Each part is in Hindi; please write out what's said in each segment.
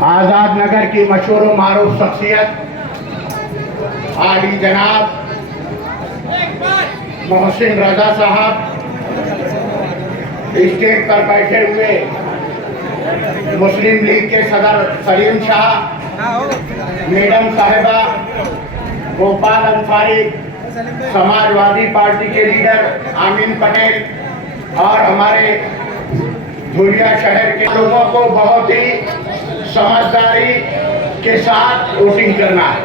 आजाद नगर की मशहूर मारूफ शख्सियत आली जनाब मोहसिन रजा साहब, स्टेज पर बैठे हुए मुस्लिम लीग के सदर सलीम शाह, मैडम साहिबा गोपाल अंसारी, समाजवादी पार्टी के लीडर आमीन पटेल और हमारे धुलिया शहर के लोगों को बहुत ही समझदारी के साथ वोटिंग करना है।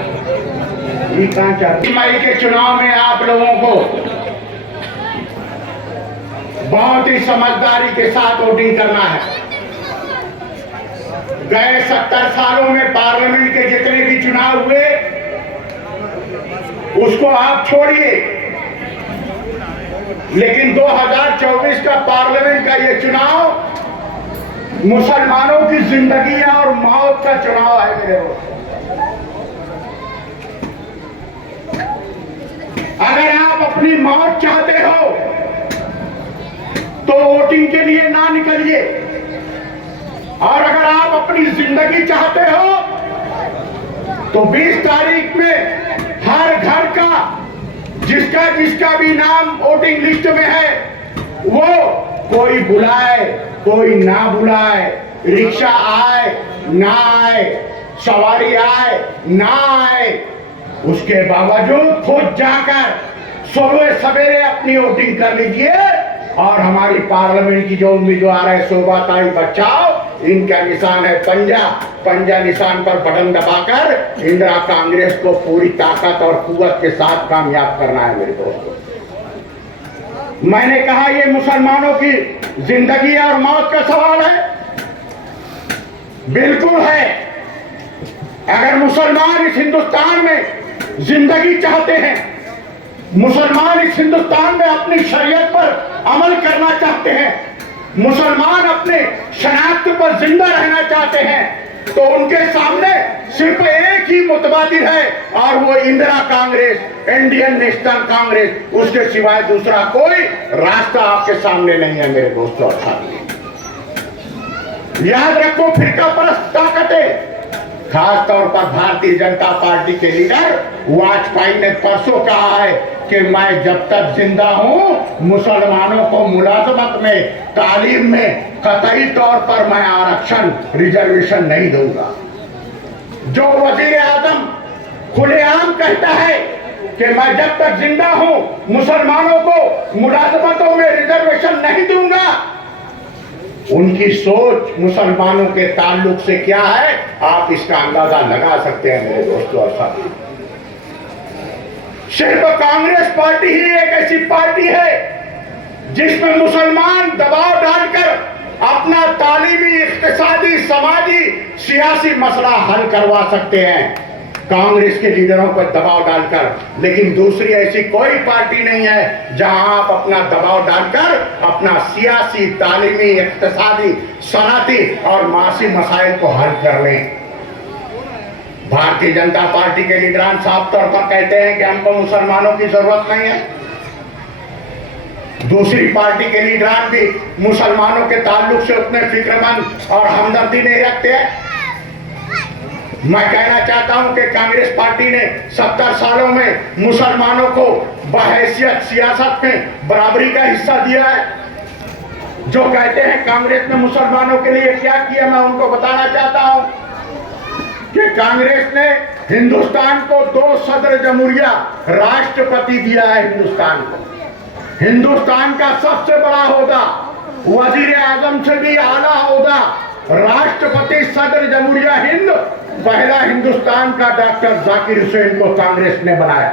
ये कहाँ चाहते मई के चुनाव में आप लोगों को बहुत ही समझदारी के साथ वोटिंग करना है। गए 70 सालों में पार्लियामेंट के जितने भी चुनाव हुए उसको आप छोड़िए, लेकिन 2024 का पार्लियामेंट का ये चुनाव मुसलमानों की जिंदगी और मौत का चुनाव है मेरे दोस्त। अगर आप अपनी मौत चाहते हो तो वोटिंग के लिए ना निकलिए, और अगर आप अपनी जिंदगी चाहते हो तो 20 तारीख में हर घर का जिसका जिसका भी नाम वोटिंग लिस्ट में है वो कोई बुलाए कोई ना बुलाए, रिक्शा आए ना आए, सवारी आए ना आए, उसके बावजूद खुद जाकर सुबह सवेरे अपनी वोटिंग कर लीजिए। और हमारी पार्लियामेंट की जो उम्मीदवार है शोभाताई बचाओ, इनका निशान है पंजा, पंजा निशान पर बटन दबाकर इंदिरा कांग्रेस को पूरी ताकत और कुव्वत के साथ कामयाब करना है मेरे दोस्तों। मैंने कहा ये मुसलमानों की जिंदगी और मौत का सवाल है, बिल्कुल है। अगर मुसलमान इस हिंदुस्तान में जिंदगी चाहते हैं, मुसलमान इस हिंदुस्तान में अपनी शरीयत पर अमल करना चाहते हैं, मुसलमान अपने शनाख्त पर जिंदा रहना चाहते हैं, तो उनके सामने सिर्फ एक ही मुतबादिल है और वो इंदिरा कांग्रेस, इंडियन नेशनल कांग्रेस, उसके सिवाय दूसरा कोई रास्ता आपके सामने नहीं है मेरे दोस्तों। याद रखो, फिरका परस्त ताकतें, खास तौर पर भारतीय जनता पार्टी के लीडर वाजपेयी ने परसों कहा है कि मैं जब तक जिंदा हूं मुसलमानों को मुलाजमत में, तालीम में कतई तौर पर मैं आरक्षण, रिजर्वेशन नहीं दूंगा। जो वजीर आजम खुलेआम कहता है कि मैं जब तक जिंदा हूं मुसलमानों को मुलाजमतों में रिजर्वेशन नहीं दूंगा, उनकी सोच मुसलमानों के ताल्लुक से क्या है आप इसका अंदाजा लगा सकते हैं मेरे दोस्तों और साथियों। सिर्फ कांग्रेस पार्टी ही एक ऐसी पार्टी है जिसमें मुसलमान दबाव डालकर अपना तालीमी, इक्तिसादी, समाजी, सियासी मसला हल करवा सकते हैं, कांग्रेस के लीडरों पर दबाव डालकर। लेकिन दूसरी ऐसी कोई पार्टी नहीं है जहां आप अपना दबाव डालकर अपना सियासी, तालीमी, इक्तिसादी, सनअती और मासी मसाइल को हल कर लें। भारतीय जनता पार्टी के लीडरान साफ तौर पर कहते हैं कि हमको मुसलमानों की जरूरत नहीं है। दूसरी पार्टी के लीडरान भी मुसलमानों के ताल्लुक से उतने फिक्रमंद और हमदर्दी नहीं रखते हैं। मैं कहना चाहता हूं कि कांग्रेस पार्टी ने 70 सालों में मुसलमानों को बहैसियत सियासत में बराबरी का हिस्सा दिया है। जो कहते हैं कांग्रेस ने मुसलमानों के लिए क्या किया, मैं उनको बताना चाहता हूं कि कांग्रेस ने हिंदुस्तान को 2 सदर जमहूरिया राष्ट्रपति दिया है। हिंदुस्तान को, हिंदुस्तान का सबसे बड़ा ओहदा, वजीर आजम से भी आला ओहदा, राष्ट्रपति सदर जमहूरिया हिंद, पहला हिंदुस्तान का डॉक्टर जाकिर हुसैन को कांग्रेस ने बनाया।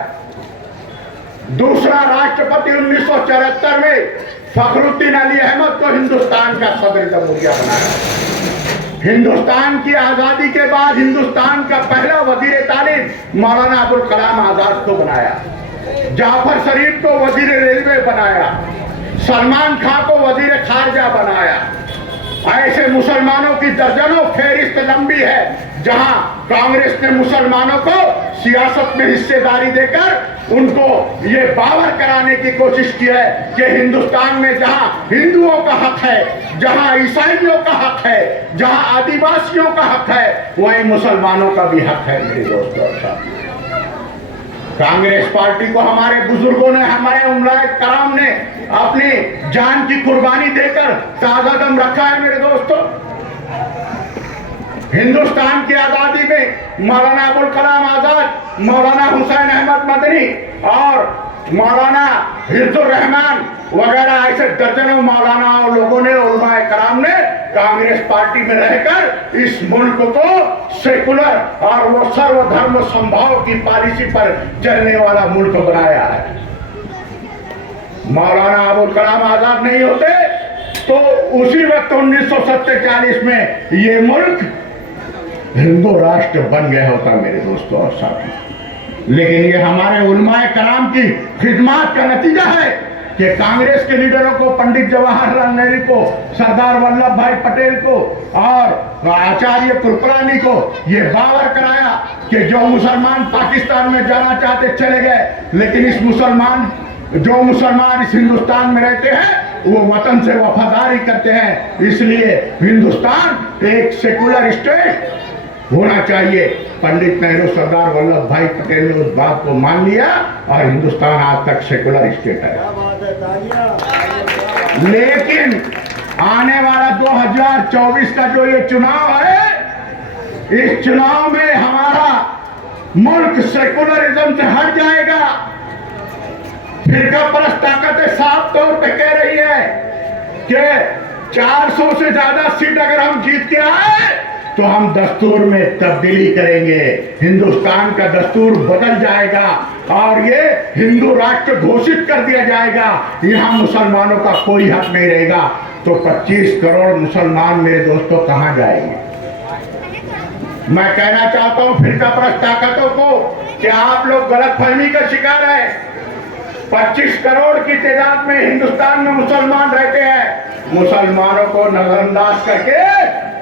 दूसरा राष्ट्रपति 1974 में फखरुद्दीन अली अहमद को हिंदुस्तान का सदर जमहूरिया बनाया। हिंदुस्तान की आजादी के बाद हिंदुस्तान का पहला वजीर तालीम मौलाना अबुल कलाम आजाद को बनाया। जाफर शरीफ को वजीर रेलवे बनाया, सलमान खान को वजीर खारजा बनाया। ऐसे मुसलमानों की दर्जनों फेरिस्त लंबी है जहां कांग्रेस ने मुसलमानों को सियासत में हिस्सेदारी देकर उनको ये बावर कराने की कोशिश की है कि हिंदुस्तान में जहां हिंदुओं का हक है, जहां ईसाइयों का हक है, जहां आदिवासियों का हक है, वहीं मुसलमानों का भी हक है। मेरे दोस्तों और साथियों, कांग्रेस पार्टी को हमारे बुजुर्गों ने, हमारे उमराए कराम ने अपनी जान की कुर्बानी देकर ताज़ा दम रखा है। मेरे दोस्तों, हिंदुस्तान की आजादी में मौलाना अबुल कलाम आजाद, मौलाना हुसैन अहमद मदनी और मौलाना हिफ्जुर रहमान वगैरह ऐसे दर्जनों मौलाना और लोगों ने, उलमाए कराम ने कांग्रेस पार्टी में रहकर इस मुल्क को सेकुलर और वो सर्वधर्म संभाव की पॉलिसी पर चलने वाला मुल्क बनाया है। मौलाना अबुल कलाम आजाद नहीं होते तो उसी वक्त 1947 में ये मुल्क हिंदू राष्ट्र बन गया होता। मेरे दोस्तों और साथियों, लेकिन ये हमारे उलमाए कराम की खिदमत का नतीजा है कि कांग्रेस के लीडरों को, पंडित जवाहरलाल नेहरू को, सरदार वल्लभ भाई पटेल को और आचार्य कृपलानी को ये बावर कराया कि जो मुसलमान पाकिस्तान में जाना चाहते चले गए, लेकिन जो मुसलमान इस हिंदुस्तान में रहते हैं वो वतन से वफादारी करते हैं। इसलिए हिंदुस्तान एक सेकुलर स्टेट होना चाहिए। पंडित नेहरू, सरदार वल्लभ भाई पटेल ने उस बात को मान लिया और हिंदुस्तान आज तक सेकुलर स्टेट है। लेकिन आने वाला 2024 का जो ये चुनाव है, इस चुनाव में हमारा मुल्क सेकुलरिज्म से हट जाएगा। फिरका परस्त ताकतें साफ तौर पे कह रही है कि 400 से ज्यादा सीट अगर हम जीत के आए तो हम दस्तूर में तब्दीली करेंगे, हिंदुस्तान का दस्तूर बदल जाएगा और ये हिंदू राष्ट्र घोषित कर दिया जाएगा। यहाँ मुसलमानों का कोई हक नहीं रहेगा। तो 25 करोड़ मुसलमान मेरे दोस्तों कहाँ जाएंगे? मैं कहना चाहता हूँ फिरका परस्त ताकतों को कि आप लोग गलतफहमी का शिकार है। 25 करोड़ की तादाद में हिंदुस्तान में मुसलमान रहते हैं। मुसलमानों को नजरअंदाज करके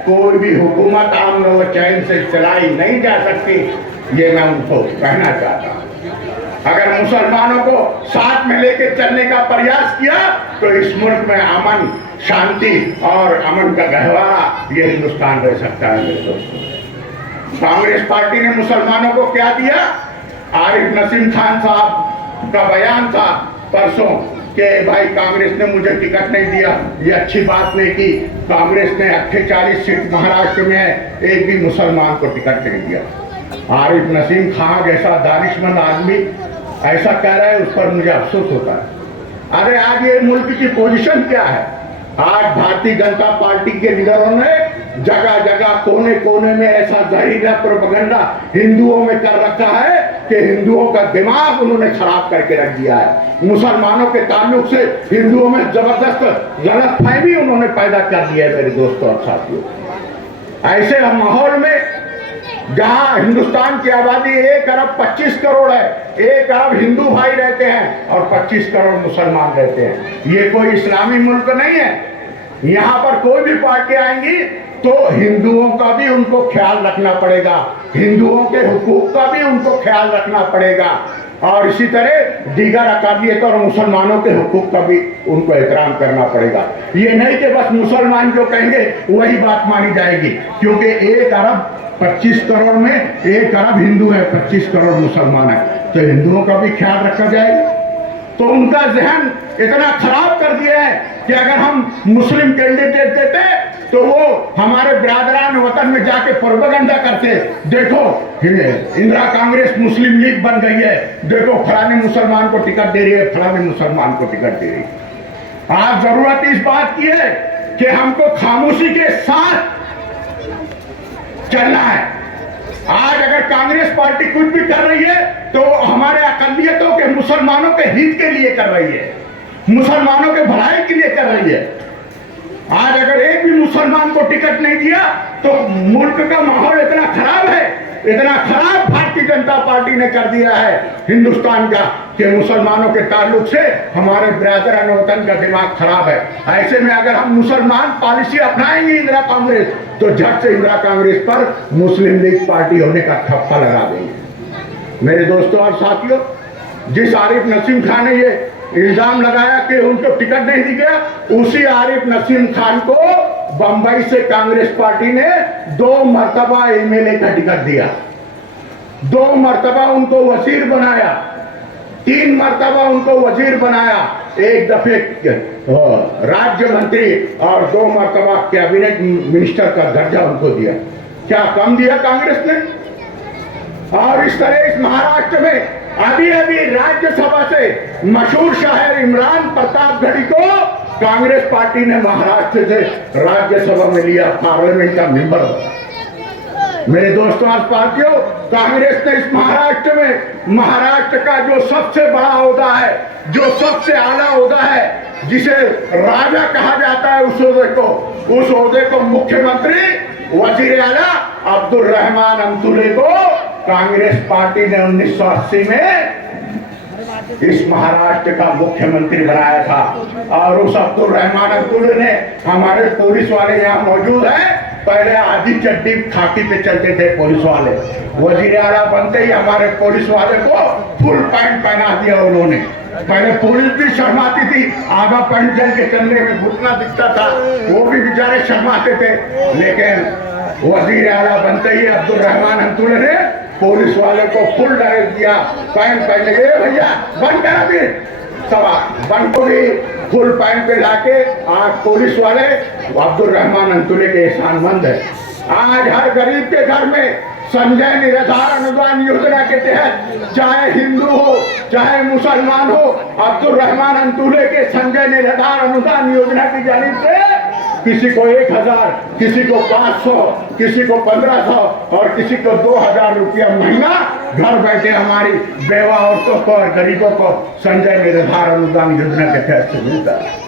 कोई भी हुकूमत आमन व चैन से चलाई नहीं जा सकती, ये मैं उनको कहना चाहता हूँ। अगर मुसलमानों को साथ में लेकर चलने का प्रयास किया तो इस मुल्क में अमन, शांति और अमन का गहवारा ये हिंदुस्तान रह सकता है। मेरे दोस्तों, कांग्रेस पार्टी ने मुसलमानों को क्या दिया? आरिफ नसीम खान साहब का बयान था परसों कि भाई कांग्रेस ने मुझे टिकट नहीं दिया, ये अच्छी बात नहीं की। कांग्रेस ने 48 सीट महाराष्ट्र में है, एक भी मुसलमान को टिकट नहीं दिया। आरिफ नसीम खान जैसा दानिशमंद आदमी ऐसा कह रहा है, उस पर मुझे अफसोस होता है। अरे आज ये मुल्क की पोजीशन क्या है? आज भारतीय जनता पार्टी के लीडरों ने जगह जगह कोने कोने में ऐसा जहरीला प्रोपेगेंडा हिंदुओं में कर रखा है कि हिंदुओं का दिमाग उन्होंने खराब करके रख दिया है। मुसलमानों के ताल्लुक से हिंदुओं में जबरदस्त गलतफहमी उन्होंने पैदा कर दिया है। मेरे दोस्तों और साथियों, ऐसे माहौल में जहां हिंदुस्तान की आबादी 1 अरब 25 करोड़ है, 1 अरब हिंदू भाई रहते हैं और 25 करोड़ मुसलमान रहते हैं, ये कोई इस्लामी मुल्क नहीं है। यहाँ पर कोई भी पार्टी आएंगी तो हिंदुओं का भी उनको ख्याल रखना पड़ेगा, हिंदुओं के हुकूक का भी उनको ख्याल रखना पड़ेगा और इसी तरह दीगर अकालियत और मुसलमानों के हुकूक का भी उनको एहतराम करना पड़ेगा। ये नहीं कि बस मुसलमान जो कहेंगे वही बात मानी जाएगी, क्योंकि 1 अरब 25 करोड़ में 1 अरब हिंदू है, 25 करोड़ मुसलमान है, तो हिंदुओं का भी ख्याल रखा जाएगा। तो उनका जहन इतना खराब कर दिया है कि अगर हम मुस्लिम कैंडिडेट देते तो वो हमारे बिरादरान वतन में जाके प्रोपेगेंडा करते, देखो इंदिरा कांग्रेस मुस्लिम लीग बन गई है, देखो फलाने मुसलमान को टिकट दे रही है, फलाने मुसलमान को टिकट दे रही है। आज जरूरत इस बात की है कि हमको खामोशी के साथ चलना है। आज अगर कांग्रेस पार्टी कुछ भी कर रही है तो हमारे अकलियतों के, मुसलमानों के हित के लिए कर रही है, मुसलमानों के भलाई के लिए कर रही है। आज अगर एक भी मुसलमान को टिकट नहीं दिया तो मुल्क का माहौल इतना खराब है इतना खराब भारतीय जनता पार्टी ने कर दिया है हिंदुस्तान का कि मुसलमानों के ताल्लुक से हमारे बिरादरान वतन का दिमाग खराब है। ऐसे में अगर हम मुसलमान पॉलिसी अपनाएंगे इंदिरा कांग्रेस, तो झट से इंदिरा कांग्रेस पर मुस्लिम लीग पार्टी होने का ठप्पा लगा देंगे। मेरे दोस्तों और साथियों, जिस आरिफ नसीम खान ने ये इल्जाम लगाया कि उनको टिकट नहीं दी गया, उसी आरिफ नसीम खान को बंबई से कांग्रेस पार्टी ने 2 मर्तबा एमएलए का टिकट दिया, 2 मर्तबा उनको वजीर बनाया, 3 मर्तबा उनको वजीर बनाया, 1 दफे राज्य मंत्री और 2 मर्तबा कैबिनेट मिनिस्टर का दर्जा उनको दिया। क्या कम दिया कांग्रेस ने? और इस तरह इस महाराष्ट्र में अभी अभी राज्यसभा से मशहूर शायर इमरान प्रतापगढ़ी को कांग्रेस पार्टी ने महाराष्ट्र से राज्यसभा में लिया, पार्लियामेंट का मेंबर बना। मेरे दोस्तों और साथियों, कांग्रेस ने इस महाराष्ट्र में महाराष्ट्र का जो सबसे बड़ा ओहदा है, जो सबसे आला ओहदा है, जिसे राजा कहा जाता है, उस ओहदे को मुख्यमंत्री वजीर आला अब्दुल रहमान अंतुले को कांग्रेस पार्टी ने 1980 में इस महाराष्ट्र का मुख्यमंत्री बनाया था। और उस अब्दुल रहमान अंतुले ने, हमारे पुलिस वाले यहाँ मौजूद हैं, पहले आधी चड्डी खाकी पे चलते थे पुलिस वाले, वजीर आला बनते ही हमारे पुलिस वाले को फुल पैंट पहना दिया उन्होंने। पहले पुलिस भी शर्माती थी, आधा पैंट जल के चलने में घुटना दिखता था, वो भी बेचारे शर्माते थे। लेकिन वजीर आला बनते ही अब्दुल रहमान अंतुले ने पुलिस वाले को फुल ड्रेस दिया, पैंट पहने गए, भैया बंद करा भी सवा बंद को भी फुल पैंट पे लाके आज पुलिस वाले अब्दुल रहमान अंतुले के एहसानमंद है। आज हर गरीब के घर में संजय निराधार अनुदान योजना के तहत चाहे हिंदू हो चाहे मुसलमान हो, अब्दुल रहमान अंतुले के संजय निराधार अनुदान योजना की जानिब से किसी को 1000, किसी को 500, किसी को 1500 और किसी को 2000 रुपया महीना घर बैठे हमारी बेवा औरतों को और गरीबों को संजय निराधार अनुदान योजना के तहत से मिलता है।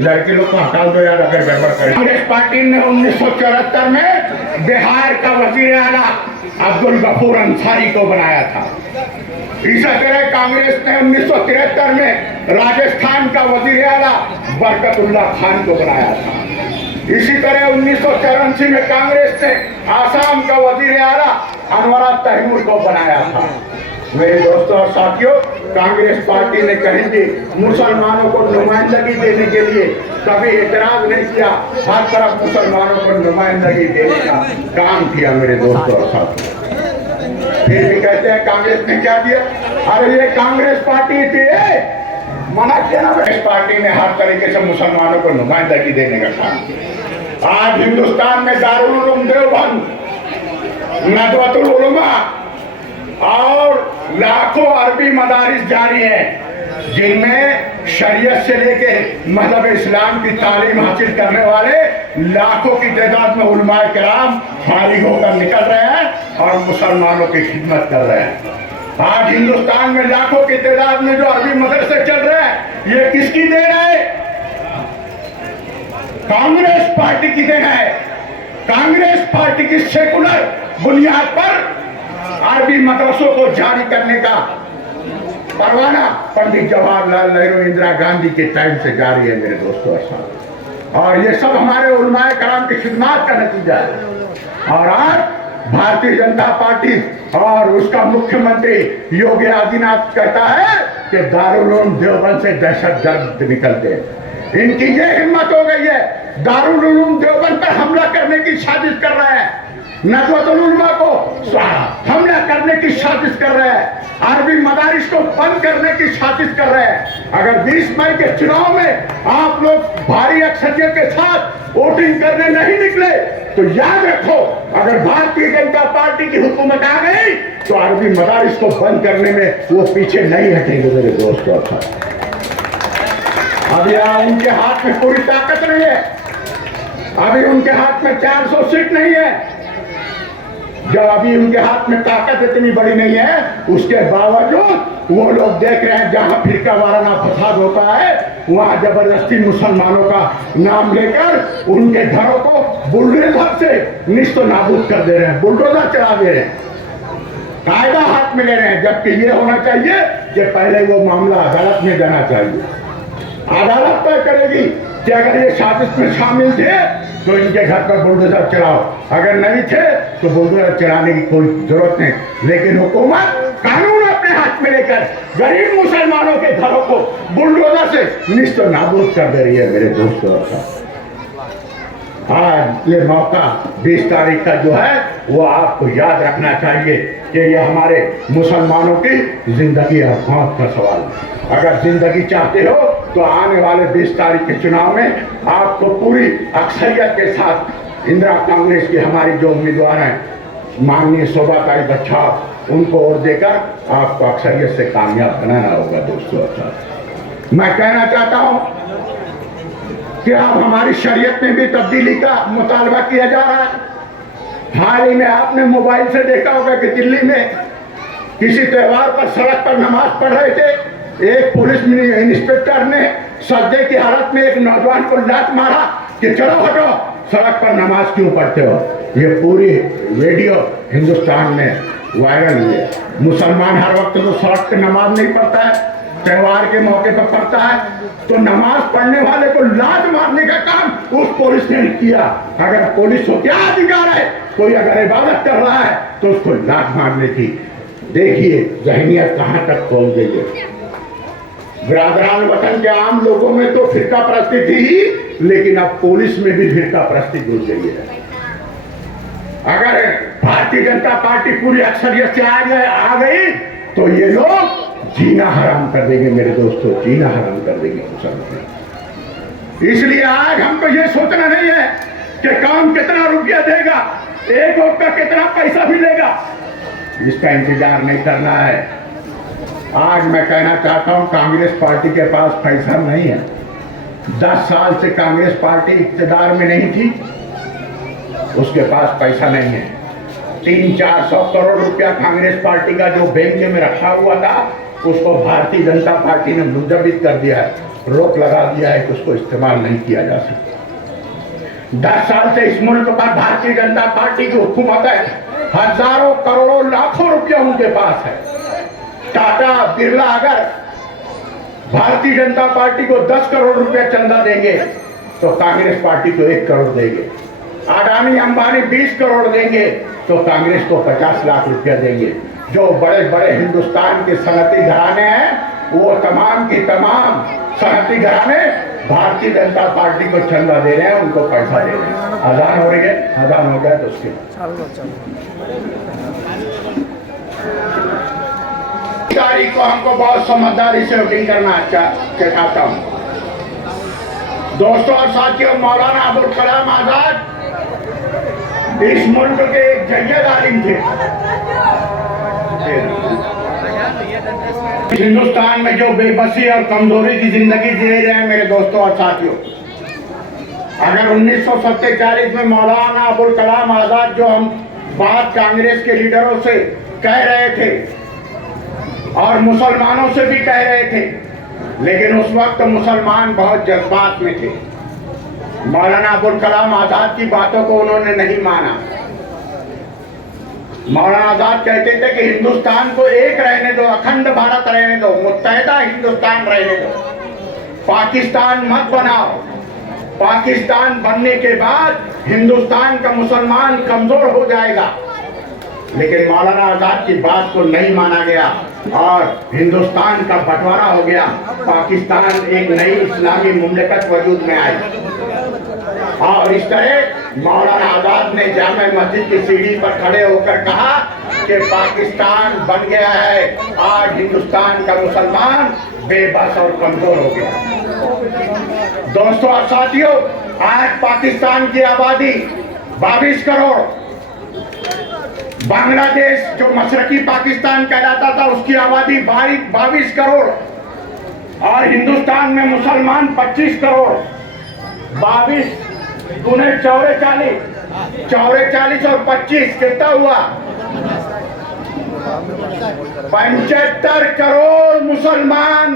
लड़के लोग को हटा दो यार अगर गड़बड़ करें। कांग्रेस पार्टी ने 1974 में बिहार का वजीर आला अब्दुल गफूर अंसारी को बनाया था। इसी तरह कांग्रेस ने 1973 में राजस्थान का वजीर आला बरकतुल्ला खान को बनाया था। इसी तरह 1984 में कांग्रेस ने आसाम का वजीर आला अनवरा तैमूर को बनाया था। मेरे दोस्तों और साथियों, कांग्रेस पार्टी ने कहीं भी मुसलमानों को नुमाइंदगी देने के लिए कभी एतराज नहीं किया, हर तरफ मुसलमानों को नुमाइंदगी देने का काम किया। मेरे दोस्तों और साथियों, फिर भी कहते हैं कांग्रेस ने क्या दिया? अरे ये कांग्रेस पार्टी थी, मना किया ना। इस पार्टी ने हर तरीके से मुसलमानों को नुमाइंदगी देने का काम किया। आज हिंदुस्तान में दारुल उलूम देवबंद, नदवतुल उलमा और लाखों अरबी मदारिस जारी हैं, जिनमें शरीयत से लेके मजहब इस्लाम की तालीम हासिल करने वाले लाखों की तादाद में उलमाए किराम फारिग होकर निकल रहे हैं और मुसलमानों की खिदमत कर रहे हैं। आज हिंदुस्तान में लाखों की तादाद में जो अरबी मदरसे चल रहे हैं, ये किसकी देन है? कांग्रेस पार्टी की देन है। कांग्रेस पार्टी की सेकुलर बुनियाद पर अरबी मदरसों को जारी करने का परवाना पंडित जवाहरलाल नेहरू, इंदिरा गांधी के टाइम से जारी है। मेरे दोस्तों और साथ, और ये सब हमारे उलमाए कराम की खिदमत का नतीजा है। और आज भारतीय जनता पार्टी और उसका मुख्यमंत्री योगी आदित्यनाथ कहता है कि दारुल उलूम देवबंद से दहशतगर्द निकलते हैं। इनकी ये हिम्मत हो गई है, दारुल उलूम देवबंद पर हमला करने की साजिश कर रहे हैं, नदवतुल उलमा को हमला करने की साजिश कर रहे हैं, अरबी मदारिस को बंद करने की साजिश कर रहे हैं। अगर 20 मई के चुनाव में आप लोग भारी अक्सरियत के साथ वोटिंग करने नहीं निकले, तो याद रखो, अगर भारतीय जनता पार्टी की हुकूमत आ गई तो अरबी मदारिस को बंद करने में वो पीछे नहीं हटेंगे। मेरे दोस्तों, अभी उनके हाथ में पूरी ताकत नहीं है, अभी उनके हाथ में 400 सीट नहीं है। जब अभी उनके हाथ में ताकत इतनी बड़ी नहीं है, उसके बावजूद वो लोग देख रहे हैं जहां फिरका वाराना फसाद होता है वहां जबरदस्ती मुसलमानों का नाम लेकर उनके घरों को बुलडोजर से निस्तो नाबूद कर दे रहे हैं, बुलडोजर चला दे रहे हैं, कायदा हाथ में ले रहे हैं। जबकि ये होना चाहिए कि पहले वो मामला अदालत में जाना चाहिए, अदालत तय करेगी कि अगर ये साजिश में शामिल थे तो इनके घर पर बुलडोजर चलाओ, अगर नहीं थे तो बुलडोजर चलाने की कोई जरूरत नहीं। लेकिन हुकूमत कानून अपने हाथ में लेकर गरीब मुसलमानों के घरों को बुलडोजर से निस्तो नाबूद कर दे रही है। मेरे दोस्तों और साथ, आज ये मौका 20 तारीख का जो है वो आपको याद रखना चाहिए कि ये हमारे मुसलमानों की जिंदगी और मौत का सवाल है। अगर जिंदगी चाहते हो तो आने वाले 20 तारीख के चुनाव में आपको पूरी अक्सरियत के साथ इंदिरा कांग्रेस की हमारी जो उम्मीदवार हैं माननीय शोभाताई बच्छाव, उनको वोट देकर आपको अक्सरियत से कामयाब बनाना होगा। दोस्तों मैं कहना चाहता हूं कि अब हमारी शरीयत में भी तब्दीली का मुतालबा किया जा रहा है। हाल ही में आपने मोबाइल से देखा होगा कि दिल्ली में किसी त्योहार पर सड़क पर नमाज पढ़ रहे थे, एक पुलिस इंस्पेक्टर ने सजदे की हालत में एक नौजवान को लात मारा कि चलो हटो, सड़क पर नमाज क्यों पढ़ते हो। ये पूरी वीडियो हिंदुस्तान में वायरल हुई है। मुसलमान हर वक्त तो सड़क पर नमाज नहीं पढ़ता है, त्योहार के मौके पर पढ़ता है, तो नमाज पढ़ने वाले को लात मारने का काम उस पुलिस ने किया। अगर पुलिस को क्या अधिकार है, कोई अगर इबादत कर रहा है तो उसको लात मारने की। देखिए जहनियत कहां तक पहुंच गई है। बिरादरान वतन के आम लोगों में तो फिरका परस्ती थी ही, लेकिन अब पुलिस में भी फिरका परस्ती घुस गई है। अगर भारतीय जनता पार्टी पूरी अक्सरियत से आ गई तो ये लोग जीना हराम कर देंगे। मेरे दोस्तों, जीना हराम कर देंगे मुसलमान। इसलिए आज हमको ये सोचना नहीं है कि कौन कितना रुपया देगा, एक वोट का कितना पैसा भी लेगा, इसका इंतजार नहीं करना है। आज मैं कहना चाहता हूं कांग्रेस पार्टी के पास पैसा नहीं है। 10 साल से कांग्रेस पार्टी इक़्तिदार में नहीं थी, उसके पास पैसा नहीं है। 300-400 करोड़ रुपया कांग्रेस पार्टी का जो बैंक में रखा हुआ था उसको भारतीय जनता पार्टी ने मुलतवी कर दिया है, रोक लगा दिया है कि उसको इस्तेमाल नहीं किया जा सकता। 10 साल से इस मुल्क पर भारतीय जनता पार्टी की हुकूमत है, हजारों करोड़ों लाखों रुपया उनके पास है। टाटा बिरला अगर भारतीय जनता पार्टी को 10 करोड़ रुपया चंदा देंगे तो कांग्रेस पार्टी को 1 करोड़ देंगे। अडानी अंबानी 20 करोड़ देंगे तो कांग्रेस को 50 लाख रुपया देंगे। जो बड़े बड़े हिंदुस्तान के सनती घराने हैं वो तमाम की तमाम सनती घराने भारतीय जनता पार्टी को चंदा दे रहे हैं, उनको पैसा दे रहे हैं। अजान हो रही है, अजान हो गया तो उसके तारीख को हमको बहुत समझदारी से वोटिंग करना चाहता हूँ। दोस्तों और साथियों, मौलाना अबुल कलाम आजाद इस मुल्क के एक जय्यद आलिम थे। हिंदुस्तान में जो बेबसी और कमजोरी की जिंदगी जी रहे हैं मेरे दोस्तों और साथियों, अगर 1947 में मौलाना अबुल कलाम आजाद जो हम बात कांग्रेस के लीडरों से कह रहे थे और मुसलमानों से भी कह रहे थे, लेकिन उस वक्त मुसलमान बहुत जज्बात में थे। मौलाना अबुल कलाम आजाद की बातों को उन्होंने नहीं माना। मौलाना आजाद कहते थे कि हिंदुस्तान को एक रहने दो, अखंड भारत रहने दो, मुत्तहिदा हिंदुस्तान रहने दो, पाकिस्तान मत बनाओ। पाकिस्तान बनने के बाद हिंदुस्तान का मुसलमान कमजोर हो जाएगा। लेकिन मौलाना आजाद की बात को नहीं माना गया और हिंदुस्तान का बंटवारा हो गया। पाकिस्तान एक नई इस्लामी मुमलिकत वजूद में आई और इस तरह मौलाना आजाद ने जामे मस्जिद की सीढ़ी पर खड़े होकर कहा कि पाकिस्तान बन गया है, आज हिंदुस्तान का मुसलमान बेबस और कमजोर हो गया। दोस्तों और साथियों, आज पाकिस्तान की आबादी 22 करोड़, बांग्लादेश जो मशरकी पाकिस्तान कहलाता था उसकी आबादी 22 करोड़ और हिंदुस्तान में मुसलमान 25 करोड़। 22 गुने 44 और 25 कितना हुआ? 75 करोड़ मुसलमान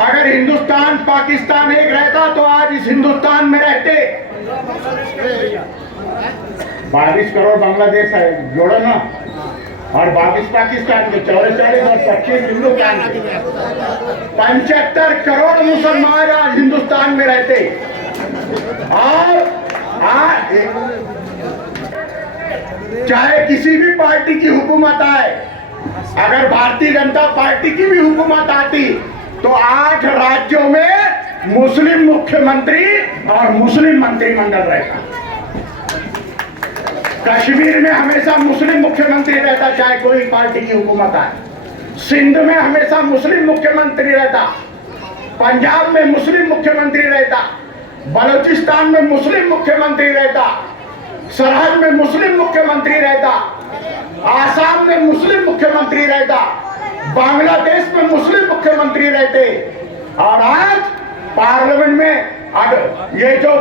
अगर हिंदुस्तान पाकिस्तान एक रहता तो आज इस हिंदुस्तान में रहते। 22 करोड़ बांग्लादेश है, जोड़ो ना, और 22 पाकिस्तान के, 44 और 25 हिंदुस्तान के। 75 करोड़ मुसलमान आज हिंदुस्तान में रहते। और आज चाहे किसी भी पार्टी की हुकूमत आए, अगर भारतीय जनता पार्टी की भी हुकूमत आती तो 8 राज्यों में मुस्लिम मुख्यमंत्री और मुस्लिम मंत्रिमंडल रहता। कश्मीर में हमेशा मुस्लिम मुख्यमंत्री रहता, चाहे कोई पार्टी की हुकूमत आए। सिंध में हमेशा मुस्लिम मुख्यमंत्री रहता, पंजाब में मुस्लिम मुख्यमंत्री रहता, बलूचिस्तान में मुस्लिम मुख्यमंत्री रहता, सरहद में मुस्लिम मुख्यमंत्री रहता, आसाम में मुस्लिम मुख्यमंत्री रहता, बांग्लादेश में मुस्लिम मुख्यमंत्री रहते। और आज पार्लियामेंट में अब ये जो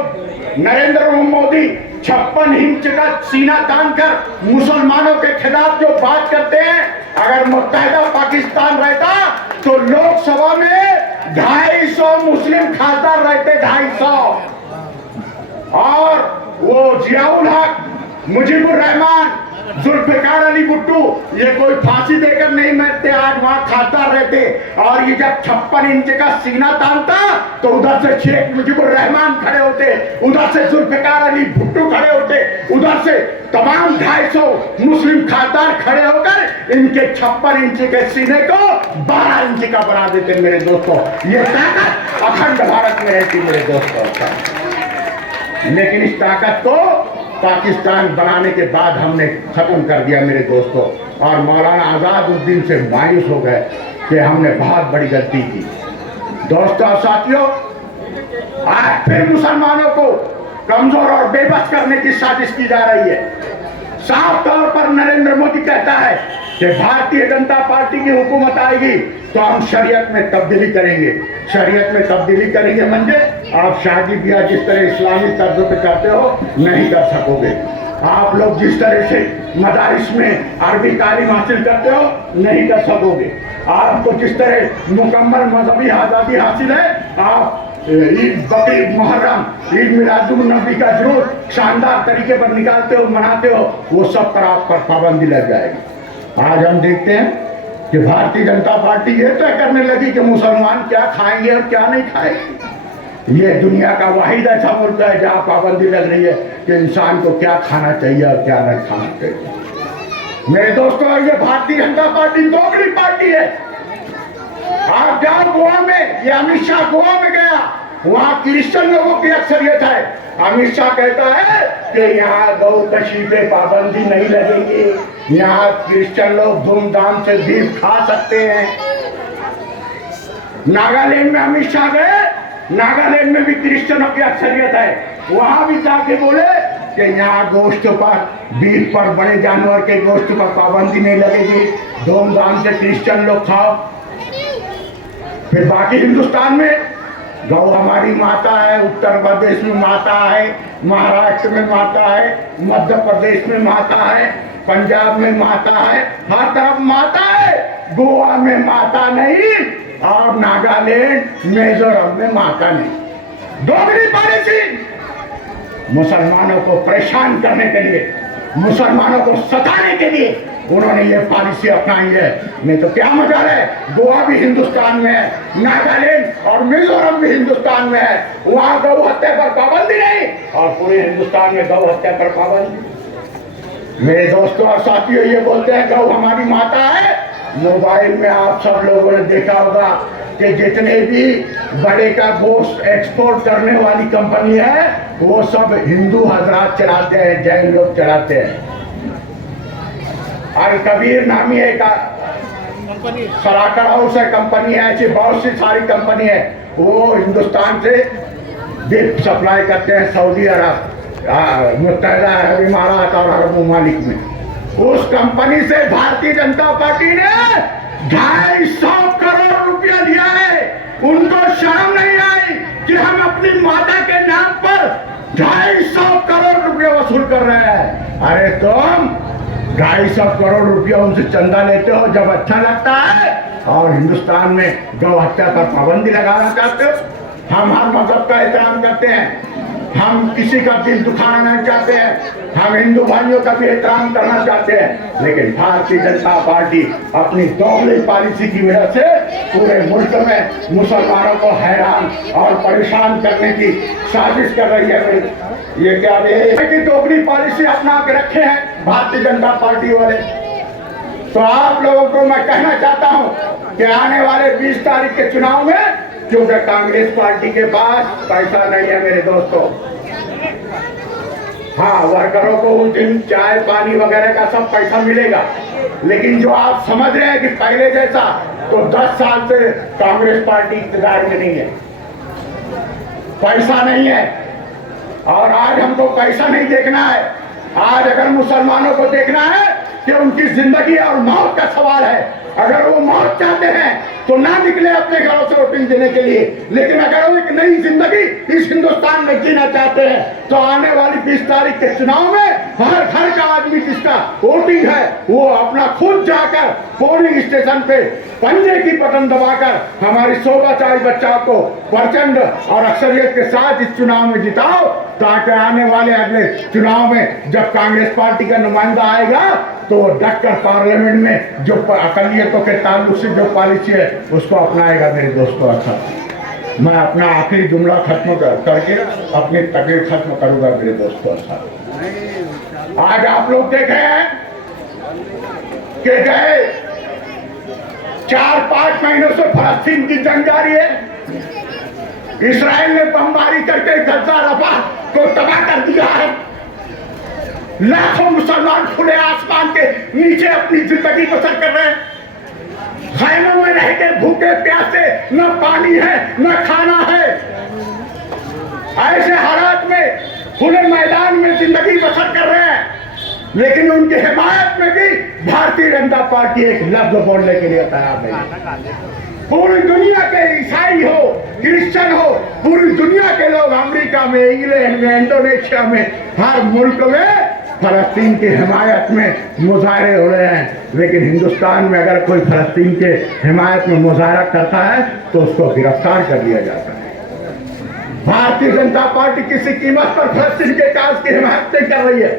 नरेंद्र मोदी 56 इंच का सीना तान कर मुसलमानों के खिलाफ जो बात करते हैं, अगर मुत्तहिदा पाकिस्तान रहता तो लोकसभा में 250 मुस्लिम खासदार रहते, 250। और वो जियाउल हक, मुजीबुर रहमान, जुल्फिकार अली भुट्टो, ये कोई फांसी देकर नहीं मरते, आज वहां खासदार रहते। और ये जब 56 इंच का सीना तानता तो उधर से शेख मुजीबुर रहमान खड़े होते, उधर से जुल्फिकार अली भुट्टो खड़े होते, उधर से तमाम 250 मुस्लिम खासदार खड़े होकर इनके 56 इंच के सीने को 12 इंच का बना देते। मेरे दोस्तों, ये ताकत अखंड भारत में रहती मेरे दोस्तों। लेकिन इस ताकत को पाकिस्तान बनाने के बाद हमने खत्म कर दिया मेरे दोस्तों। और मौलाना आजाद उस दिन से मायूस हो गए कि हमने बहुत बड़ी गलती की। दोस्तों और साथियों, आज फिर मुसलमानों को कमजोर और बेबस करने की साजिश की जा रही है। साफ तौर पर नरेंद्र मोदी कहता है कि भारतीय जनता पार्टी की हुकूमत आएगी तो हम शरीयत में तब्दीली करेंगे। शरीयत में तब्दीली करेंगे म्हणजे आप शादी ब्याह जिस तरह इस्लामी तर्ज पे करते हो नहीं कर सकोगे। आप लोग जिस तरह से मदारिस में अरबी तालीम हासिल करते हो नहीं कर सकोगे। आपको जिस तरह मुकम्मल मजहबी आज़ादी हासिल है, आप ईद, बकरीद, मुहर्रम, ईद मिलादुन्नबी का जुलूस शानदार तरीके पर निकालते हो, मनाते हो, वो सब पर आप पर पाबंदी लग जाएगी। आज हम देखते हैं कि भारतीय जनता पार्टी ये तय करने लगी कि मुसलमान क्या खाएंगे और क्या नहीं खाएंगे। ये दुनिया का वाहिद ऐसा मुल्क है जहाँ पाबंदी लग रही है कि इंसान को क्या खाना चाहिए और क्या नहीं खाना चाहिए। मेरे दोस्तों, ये भारतीय जनता पार्टी दोगली पार्टी है। आप जाओ गोवा में, ये अमित शाह गोवा में गया, वहाँ क्रिश्चियन लोगों की अक्सरियत है। अमित शाह कहता है कि यहाँ गौ कशी पे पाबंदी नहीं लगेगी, यहाँ क्रिश्चियन लोग धूमधाम से बीफ खा सकते हैं। नागालैंड में अमित शाह गए, नागालैंड में भी क्रिश्चियनों की अक्सरियत है, वहां भी जाके बोले कि यहाँ गोश्त पर, बीफ पर, बड़े जानवर के गोश्त पर पाबंदी नहीं लगेगी, धूमधाम से क्रिश्चियन लोग खाओ। फिर बाकी हिंदुस्तान में गौ हमारी माता है, उत्तर प्रदेश में माता है, महाराष्ट्र में माता है, मध्य प्रदेश में माता है, पंजाब में माता है, हर तरफ माता है। गोवा में माता नहीं और नागालैंड, मिजोरम में माता नहीं। दोगली पॉलिसी मुसलमानों को परेशान करने के लिए, मुसलमानों को सताने के लिए उन्होंने ये पॉलिसी अपनाई है। नहीं तो क्या मजा है, गोवा भी हिंदुस्तान में है, नागालैंड और मिजोरम भी हिंदुस्तान में है, वहां गौ हत्या पर पाबंदी नहीं और पूरे हिंदुस्तान में गौ हत्या पर पाबंदी। मेरे दोस्तों और साथियों, ये बोलते हैं गौ हमारी माता है। मोबाइल में आप सब लोगों ने देखा होगा कि जितने भी बड़े का गोश्त एक्सपोर्ट करने वाली कंपनी है वो सब हिंदू हजरात चलाते हैं, जैन लोग चलाते हैं। और कबीर नामी एक सलाकर हाउस है, कंपनी है, ऐसी बहुत सी सारी कंपनी है, वो हिंदुस्तान से बीफ सप्लाई करते हैं सऊदी अरब, मुत्तहिदा अरब इमारात और अरब ममालिक में। उस कंपनी से भारतीय जनता पार्टी ने 250 करोड़ रुपया दिया है। उनको शर्म नहीं आई कि हम अपनी माता के नाम पर 250 करोड़ रुपया वसूल कर रहे हैं। अरे तुम 250 करोड़ रुपया उनसे चंदा लेते हो जब अच्छा लगता है, और हिंदुस्तान में गौ हत्या पर पाबंदी लगाना चाहते हो। हम हर मजहब का एहतराम करते हैं, हम किसी का दिल दुखाना नहीं चाहते हैं, हम हिंदू भाइयों का भी एहतराम करना चाहते हैं, लेकिन भारतीय जनता पार्टी अपनी दोगली पॉलिसी की वजह से पूरे मुल्क में मुसलमानों को हैरान और परेशान करने की साजिश कर रही है। ये क्या है, दोगली पॉलिसी अपना के रखे हैं भारतीय जनता पार्टी वाले। तो आप लोगों को मैं कहना चाहता हूं कि आने वाले 20 तारीख के चुनाव में, क्योंकि कांग्रेस पार्टी के पास पैसा नहीं है मेरे दोस्तों। हाँ, वर्करों को उस दिन चाय पानी वगैरह का सब पैसा मिलेगा, लेकिन जो आप समझ रहे हैं कि पहले जैसा, तो 10 साल से कांग्रेस पार्टी इक़्तिदार में नहीं है, पैसा नहीं है। और आज हमको पैसा नहीं देखना है, आज अगर मुसलमानों को देखना है कि उनकी जिंदगी और मौत का सवाल है। अगर वो मौत चाहते हैं तो ना निकले अपने घरों से वोटिंग देने के लिए, लेकिन अगर वो एक नई जिंदगी इस हिंदुस्तान में जीना चाहते हैं तो आने वाली 20 तारीख के चुनाव में हर घर का आदमी जिसका वोटिंग है वो अपना खुद जाकर पोलिंग स्टेशन पे पंजे की बटन दबाकर हमारी 100 बच्चा को प्रचंड और अक्सरियत के साथ इस चुनाव में जिताओ, ताकि आने वाले अगले चुनाव में जब कांग्रेस पार्टी का नुमाइंदा आएगा तो डटकर पार्लियामेंट में जो अकलियतों के ताल्लुक से जो पॉलिसी है उसको अपनाएगा मेरे दोस्तों। अच्छा, मैं अपना आखिरी जुमला खत्म करके अपनी तकरीर खत्म करूंगा मेरे दोस्तों। अच्छा, आज आप लोग देखे हैं कि गए 4-5 महीनों से फलस्तीन की जंग जारी है। इसराइल ने बमबारी करके गजा रफा को तबाह कर दिया है। लाखों मुसलमान खुले आसमान के नीचे अपनी जिंदगी बसर कर रहे हैं, खैमों में रह के भूखे प्यासे, न पानी है न खाना है। ऐसे हालात में खुले मैदान में जिंदगी बसर कर रहे हैं, लेकिन उनकी हिमायत में भी भारतीय जनता पार्टी एक लफ्ज बोलने के लिए तैयार नहीं। पूरी दुनिया के ईसाई हो, क्रिश्चियन हो, पूरी दुनिया के लोग अमेरिका में, इंग्लैंड में, इंडोनेशिया में, हर मुल्क में फलस्तीन की हिमायत में मुजाहरे हो रहे हैं, लेकिन हिंदुस्तान में अगर कोई फलस्तीन के हिमायत में मुजाहरा करता है तो उसको गिरफ्तार कर लिया जाता है। भारतीय जनता पार्टी किसी कीमत पर फलस्तीन के काज की हिमायत नहीं कर रही है,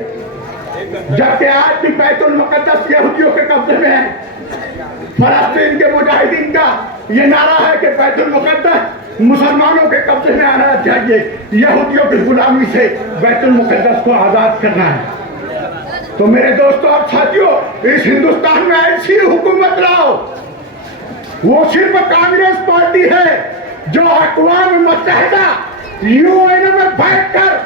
जबकि आज भी बैतुल मुक़द्दस यहूदियों के कब्जे में है। फलस्तीन के मुजाहिदीन का ये नारा है कि बैतुल मुक़द्दस मुसलमानों के कब्जे में आना चाहिए, यहूदियों की गुलामी से बैतुल मुक़द्दस को आजाद करना है। तो मेरे दोस्तों और साथियों, इस हिंदुस्तान में ऐसी हुकूमत लाओ, वो सिर्फ कांग्रेस पार्टी है जो अक़वाम मुत्तहिदा यूएन में बैठकर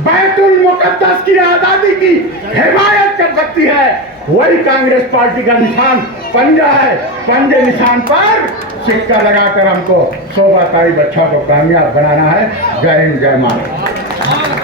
बैतुल मुक़द्दस की आजादी की हिमायत कर सकती है। वही कांग्रेस पार्टी का निशान पंजा है, पंजे निशान पर सिक्का लगाकर हमको 100 बच्चों को कामयाब बनाना है। जय हिंद, जय माता।